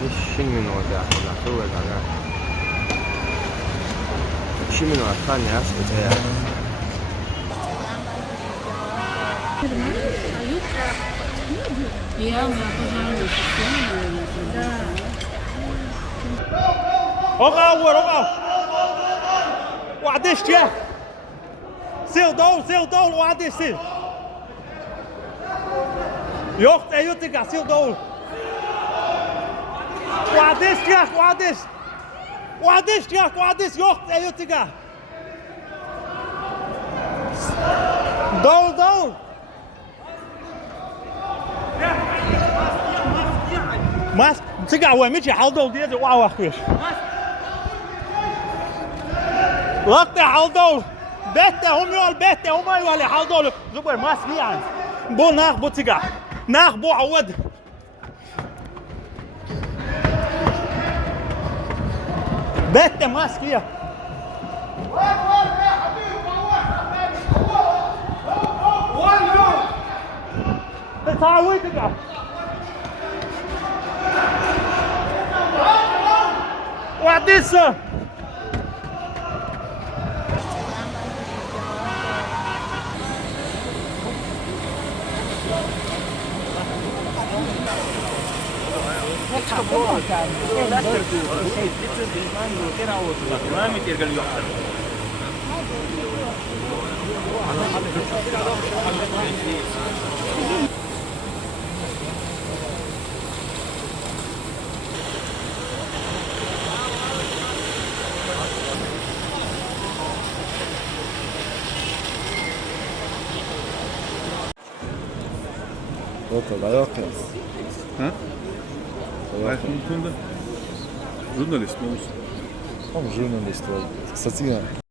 10 minuta la sube acá. 10 minuta tanya seperti Oga. وعدش يا سيل دول وعدش سيل يوقت ايو تقع سيل دول وعدش يوقت ايو تقع دول ماس تقع ومشي حال دول ديت واو اخوش وقت حال دول بيته هم يقول بيته هم يقول حال دول زبر ماس يعني بو ناخ بو تقع ناخ بو عود بيته ماس فيها تعوي تقع وعديسه Ha? Journalist, Como jornalista, saçınha.